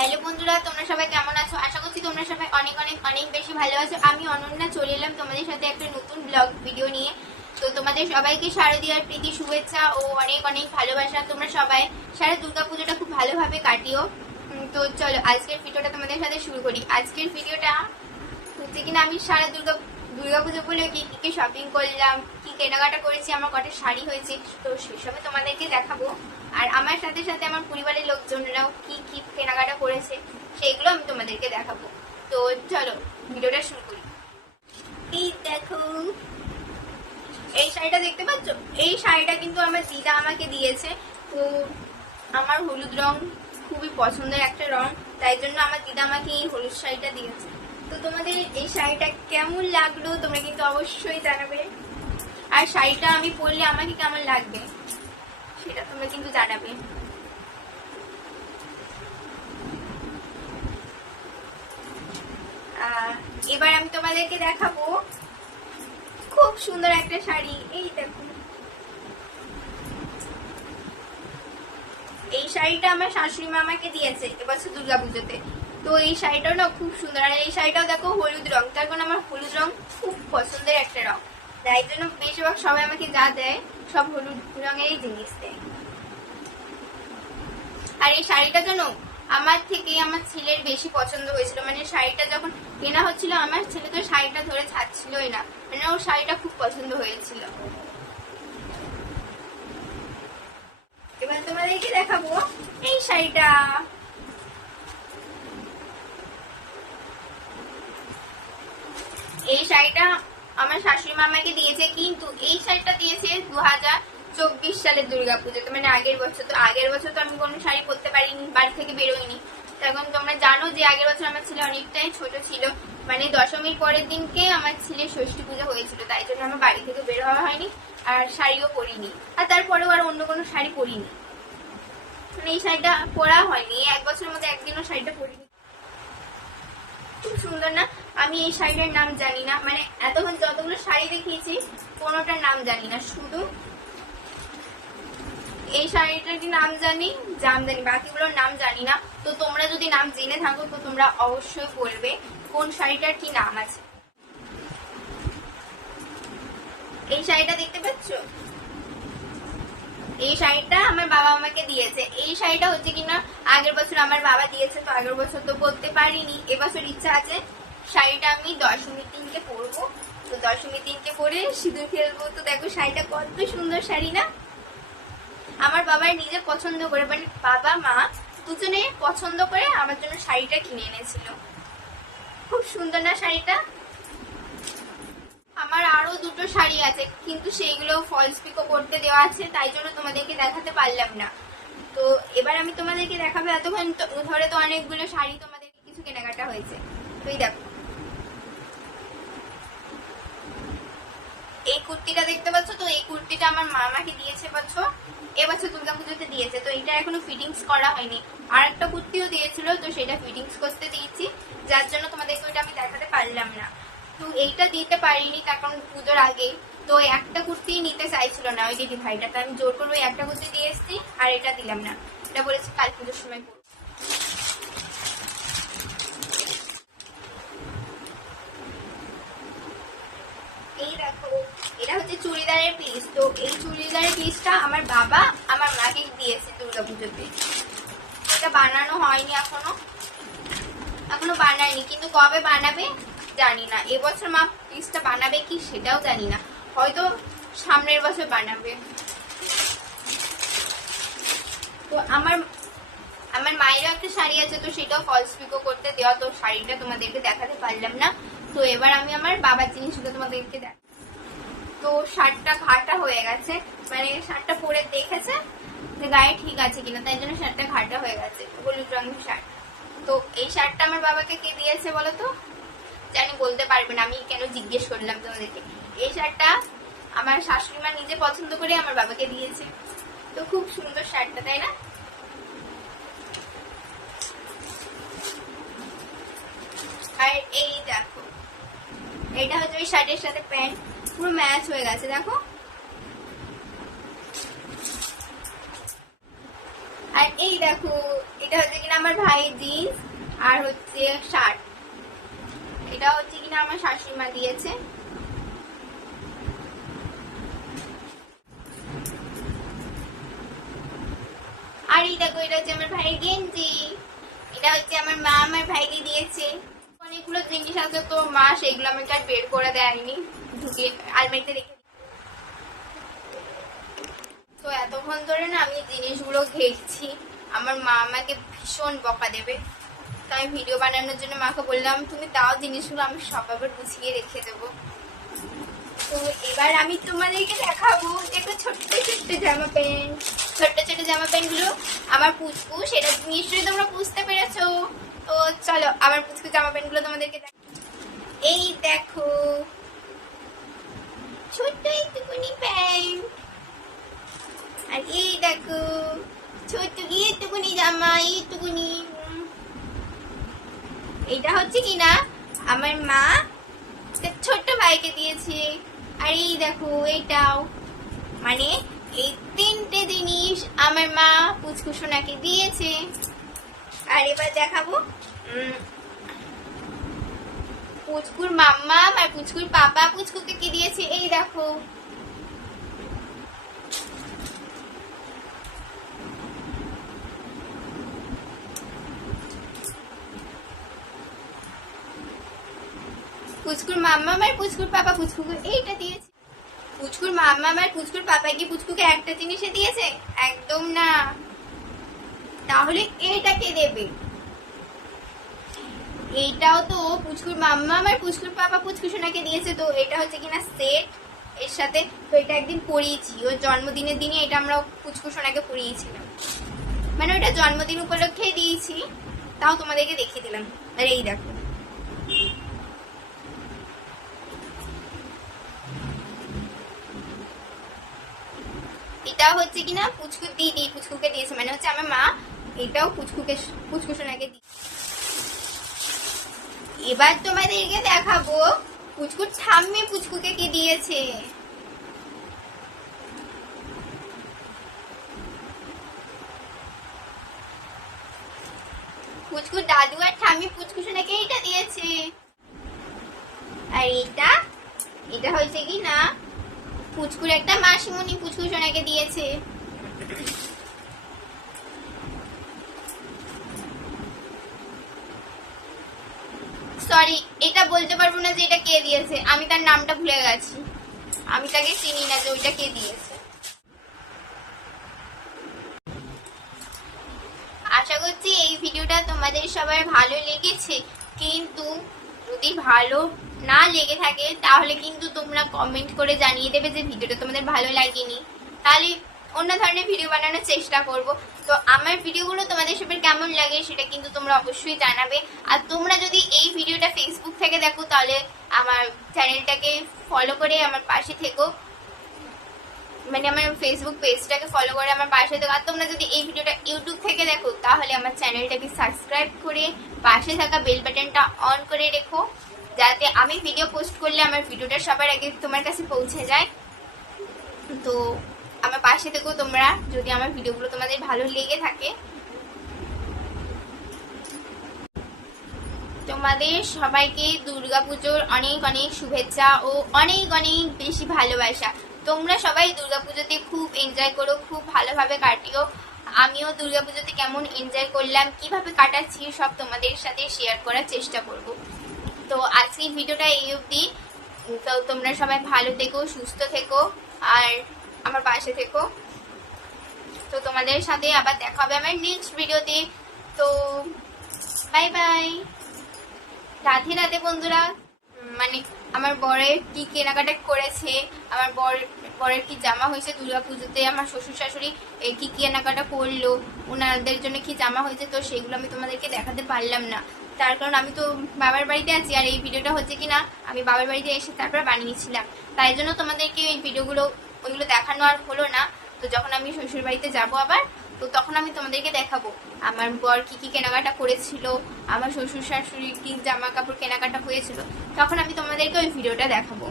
Hello বন্ধুরা, তোমরা সবাই কেমন আছো? আশা করছি তোমরা সবাই অনেক অনেক অনেক বেশি ভালো আছো। আমি অনন্যা চলে এলাম তোমাদের সাথে একটা নতুন ব্লগ ভিডিও নিয়ে। তো তোমাদের সবাইকে শারদীয়ার প্রীতি শুভেচ্ছা ও অনেক অনেক ভালোবাসা। তোমরা সবাই সারা দুর্গাপুজোটা খুব ভালোভাবে কাটিও। তো চলো আজকের ভিডিওটা তোমাদের সাথে শুরু করি। আজকের ভিডিওটা হচ্ছে কিনা আমি সারা দুর্গাপুজো বলে কি শপিং করলাম, কি কেনাকাটা করেছি, আমার কটা শাড়ি হয়েছে, তো সেসবে তোমাদেরকে দেখাবো। আর আমার সাথে সাথে আমার পরিবারের লোকজনরাও কি কি কেনাকাটা করেছে সেগুলো আমি তোমাদেরকে দেখাবো। তো চলো ভিডিওটা শুরু করি। এই দেখো, এই শাড়িটা দেখতে পাচ্ছ? এই শাড়িটা কিন্তু আমার দিদা আমাকে দিয়েছে। তো আমার হলুদ রং খুবই পছন্দের একটা রং, তাই জন্য আমার দিদা আমাকে এই হলুদ শাড়িটা দিয়েছে। তো তোমাদের এই শাড়িটা কেমন লাগলো তোমরা কিন্তু অবশ্যই জানাবে। আর শাড়িটা আমি পরলে আমাকে কেমন লাগবে সেটা তোমরা কিন্তু জানাবে। এবার আমি তোমাদেরকে দেখাবো খুব সুন্দর একটা শাড়ি। এই দেখো, এই শাড়িটা আমার শাশুড়ি মা আমাকে দিয়েছে এবছর দুর্গাপুজোতে। তো এই শাড়িটাও না খুব সুন্দর। আর এই শাড়িটাও দেখো হলুদ রং, তার কারণ আমার হলুদ রং খুব পছন্দের একটা রং, তাই জন্য বেশিরভাগ সবাই আমাকে যা দেয় সব হলুদ রঙেরই জিনিস দেয়। আর এই শাড়িটা জানো আমার থেকে আমার ছেলের বেশি পছন্দ হয়েছিল। মানে শাড়িটা যখন কেনা হচ্ছিল আমার ছেলে তো শাড়িটা ধরে ছাড়ছিলই না, মানে ওর শাড়িটা খুব পছন্দ হয়েছিল। এবার তোমাদেরকে দেখাবো এই শাড়িটা। এই শাড়িটা আমার শাশুড়ি মামাকে দিয়েছে, কিন্তু এই শাড়িটা দিয়েছে 2024 সালের দুর্গাপুজোতে, মানে আগের বছর। তো আগের বছর তো আমি কোনো শাড়ি পরতে পারিনি, বাড়ি থেকে বেরোইনি। তখন তোমরা জানো যে আগের বছর আমার ছেলে অনেকটাই ছোট ছিল, মানে দশমীর পরের দিনকে আমার ছেলের ষষ্ঠী পুজো হয়েছিল, তাই জন্য আমার বাড়ি থেকে বের হওয়া হয়নি আর শাড়িও পরিনি। আর তারপরেও আর অন্য কোনো শাড়ি পরিনি, মানে এই শাড়িটা পরা হয়নি। এক বছরের মধ্যে একদিনও শাড়িটা পরিনি। খুব সুন্দর না? আমি এই শাড়িটার নাম জানি না, মানে এতক্ষণ যতগুলো শাড়ি দেখিয়েছি কোনোটার নাম জানি না, শুধু এই শাড়িটার কি নাম জানি, বাকিগুলোর নাম জানি না। তো তোমরা যদি নাম জেনে থাকো তো তোমরা অবশ্যই বলবে কোন শাড়িটার কি নাম আছে। এই শাড়িটা দেখতে পাচ্ছ? এই শাড়িটা আমার বাবা আমাকে দিয়েছে। এই শাড়িটা হচ্ছে কিনা আগের বছর আমার বাবা দিয়েছে, তো আগের বছর তো পরতে পারিনি। এবছর ইচ্ছা আছে শাড়িটা আমি দশমীর দিনকে পরবো। তো দশমীর দিনকে পরে সিঁদুর খেলবো। তো দেখো শাড়িটা কত সুন্দর শাড়ি না? আমার বাবার নিজে পছন্দ করে, মানে বাবা মা দুজনে পছন্দ করে আমার জন্য শাড়িটা কিনে এনেছিল। খুব সুন্দর না শাড়িটা? আমার আরো দুটো শাড়ি আছে, কিন্তু সেইগুলো ফলস পিকো করতে দেওয়া আছে, তাই জন্য তোমাদেরকে দেখাতে পারলাম না। তো এবার আমি তোমাদেরকে দেখাবো। এতক্ষণ ধরে তো অনেকগুলো শাড়ি তোমাদের কিছু কেনাকাটা হয়েছে। তো এই দেখো, এই কুর্তিটা দেখতে পাচ্ছ? তো এই কুর্তিটা আমার মা আমাকে দিয়েছে এবছর দুর্গাপুজোতে দিয়েছে। তো এটা এখনো ফিটিংস করা হয়নি। আর একটা কুর্তিও দিয়েছিল, তো সেটা ফিটিংস করতে দিয়েছি, যার জন্য তোমাদেরকে ওইটা আমি দেখাতে পারলাম না। তো এইটা দিতে পারিনি তার কারণ পুজোর আগে তো একটা কুর্তি নিতে চাইছিল না ওই দিদি ভাইটা, তো আমি জোর করে ওই একটা কুর্তি দিয়ে এসেছি আর এটা দিলাম না। এটা বলেছি কাল পুজোর সময় পরবো। এই দেখো, এটা হচ্ছে চুড়িদারের পিস। তো এই চুড়িদারের পিসটা আমার বাবা আমার মাকে দিয়েছে দুর্গাপুজোতে। এটা বানানো হয়নি এখনো বানায়নি, কিন্তু কবে বানাবে জানি না। এবছর মা পিসটা বানাবে কি সেটাও জানি না, হয়তো সামনের বছর বানাবে। তো আমার মায়েরও একটা শাড়ি আছে, তো সেটাও ফলস পিকো করতে দেওয়া। তো শাড়িটা তোমাদেরকে দেখাতে পারলাম না। তো এবার আমি আমার বাবার জিনিসগুলো তোমাদেরকে দেখ। তো শার্টটা ঘাটা হয়ে গেছে, মানে শার্টটা পরে দেখেছে যে গায়ে ঠিক আছে কিনা, তাই জন্য শার্টটা ঘাটা হয়ে গেছে, হলুদ রঙের শার্ট। তো এই শার্টটা আমার বাবাকে কে দিয়েছে বলো তো? জানি বলতে পারবে না, আমি কেন জিজ্ঞেস করলাম তোমাদেরকে। এই শার্টটা আমার শাশুড়ি মা নিজে পছন্দ করে আমার বাবাকে দিয়েছে। তো খুব সুন্দর শার্টটা, তাই না? আর এই দেখো, এটা হচ্ছে ওই শার্টের সাথে প্যান্ট, পুরো ম্যাচ হয়ে গেছে দেখো। আর এই দেখো, এটা হচ্ছে কিনা আমার ভাইয়ের জিন্স আর হচ্ছে শার্ট। এটা হচ্ছে কিনা আমার শাশুড়ি মা দিয়েছে। আর এই দেখো, এটা হচ্ছে আমার ভাইয়ের গেঞ্জি। এটা হচ্ছে আমার মা আমার ভাইকে দিয়েছে। অনেকগুলো জিনিস আছে, তো মা সেগুলো আমাকে আর বের করে দেয়নি, ঢুকিয়ে আলমারিতে রেখে। তো এতক্ষণ ধরে না আমি জিনিসগুলো ঘেরছি, আমার মা আমাকে ভীষণ বকা দেবে। তো আমি ভিডিও বানানোর জন্য মাকে বললাম তুমি দাও জিনিসগুলো, আমি সব আবার গুছিয়ে রেখে দেবো। তো এবার আমি তোমাদেরকে দেখাবো, দেখো ছোট্ট ছোট্ট জামা প্যান্ট। ছোট্ট ছোট্ট জামা প্যান্ট গুলো আমার পুচকু, সেটা নিশ্চয়ই তোমরা বুঝতে পেরেছো। তো চলো আমার পুচকু জামা প্যান্ট গুলো তোমাদেরকে এই দেখো, ছোট্ট একটুকুনি প্যান্ট। আর এই দেখো ছোট্ট একটুকুনি জামা, এইটুকুনি। এইটা হচ্ছে কিনা আমার মা ছোট্ট ভাইকে দিয়েছে। আর এই দেখো এইটাও, মানে এই তিনটে জিনিস আমার মা পুচকু সোনাকে দিয়েছে। আর এবার দেখাবো পুচকুর মাম্মা আর পুচকুর পাপা পুচকুকে কি দিয়েছে। এই দেখো, পুচকুর মাম্মা আর পুচকুর পাপা পুচকুকে এইটা দিয়েছে। পুচকুর মাম্মা আর পুচকুর পাপা কি পুচকুকে একটা জিনিসে দিয়েছে? একদম না। তাহলে এটা কে দেবে? এইটাও তো পুচকুর মাম্মা আর পুচকুর পাপা পুচকু সোনাকে দিয়েছে। তো এটা হচ্ছে কিনা সেট এর সাথে। তো এটা একদিন পরিয়েছি, ওর জন্মদিনের দিনে এটা আমরা পুচকু সোনাকে পরিয়েছিলাম, মানে ওটা জন্মদিন উপলক্ষে দিয়েছি, তাও তোমাদেরকে দেখিয়ে দিলাম। আর এই দেখো, এটাও হচ্ছে কিনা পুচকুর দিদি পুচকুকে দিয়েছে, মানে হচ্ছে আমার মা এটাও পুচকু সোনাকে দিয়েছে। এবার তোমাদেরকে দেখাবো পুচকুর ঠাম্মি পুচকুকে কি দিয়েছে। পুচকুর দাদু আর ঠাম্মি পুচকু সোনাকে এটা দিয়েছে। আর এটা হয়েছে কি না পুচকুর একটা মাসিমণি পুচকু সোনাকে দিয়েছে। সরি, এটা বলতে পারবো না যে এটা কে দিয়েছে, আমি তার নামটা ভুলে গেছি, আমি তাকে চিনি না যে ওইটা কে দিয়েছে। আশা করছি এই ভিডিওটা তোমাদের সবার ভালো লেগেছে, কিন্তু যদি ভালো না লেগে থাকে তাহলে কিন্তু তোমরা কমেন্ট করে জানিয়ে দেবে যে ভিডিওটা তোমাদের ভালো লাগেনি, তাহলে অন্য ধরনের ভিডিও বানানোর চেষ্টা করব। তো আমার ভিডিওগুলো তোমাদের সবার কেমন লাগে সেটা কিন্তু তোমরা অবশ্যই জানাবে। আর তোমরা যদি এই ভিডিওটা ফেসবুক থেকে দেখো তাহলে আমার চ্যানেলটাকে ফলো করে আমার পাশে থেকো, মানে আমার ফেসবুক পেজটাকে ফলো করে আমার পাশে থেকো। আর তোমরা যদি এই ভিডিওটা ইউটিউব থেকে দেখো তাহলে আমার চ্যানেলটাকে সাবস্ক্রাইব করে পাশে থাকা বেল বাটনটা অন করে রেখো, যাতে আমি ভিডিও পোস্ট করলে আমার ভিডিওটা সবার আগে তোমার কাছে পৌঁছে যায়। তো আমার পাশে থেকো তোমরা, যদি আমার ভিডিওগুলো তোমাদের ভালো লেগে থাকে। তোমাদের সবাইকে দুর্গাপুজোর অনেক অনেক শুভেচ্ছা ও অনেক অনেক বেশি ভালোবাসা। তোমরা সবাই দুর্গাপুজোতে খুব এনজয় করো, খুব ভালোভাবে কাটিও। আমিও দুর্গাপুজোতে কেমন এনজয় করলাম, কিভাবে কাটাচ্ছি সব তোমাদের সাথে শেয়ার করার চেষ্টা করব। তো আজকের ভিডিওটা এই অবধি। তো তোমরা সবাই ভালো থেকো, সুস্থ থেকো আর আমার পাশে থেকো। তো তোমাদের সাথে আবার দেখা হবে আমার নেক্সট ভিডিওতে। তো বাই বাই, রাধে রাধে বন্ধুরা। মানে আমার বরের কি কেনাকাটা করেছে, আমার বরের কি জামা হয়েছে দুর্গাপুজোতে, আমার শ্বশুর শাশুড়ি কি কেনাকাটা করলো, ওনাদের জন্য কি জামা হয়েছে, তো সেগুলো আমি তোমাদেরকে দেখাতে পারলাম না, তার কারণ আমি তো বাবার বাড়িতে আছি। আর এই ভিডিওটা হচ্ছে কিনা আমি বাবার বাড়িতে এসে তারপর বানিয়েছিলাম, তাই জন্য তোমাদেরকে এই ওইগুলো দেখানো আর হলো না। তো যখন আমি শ্বশুর বাড়িতে যাবো আবার, তো তখন আমি তোমাদেরকে দেখাবো আমার বর কি কি কেনাকাটা করেছিল, আমার শ্বশুর শাশুড়ি কি জামা কাপড় কেনাকাটা হয়েছিল, তখন আমি তোমাদেরকে ওই ভিডিওটা দেখাবো।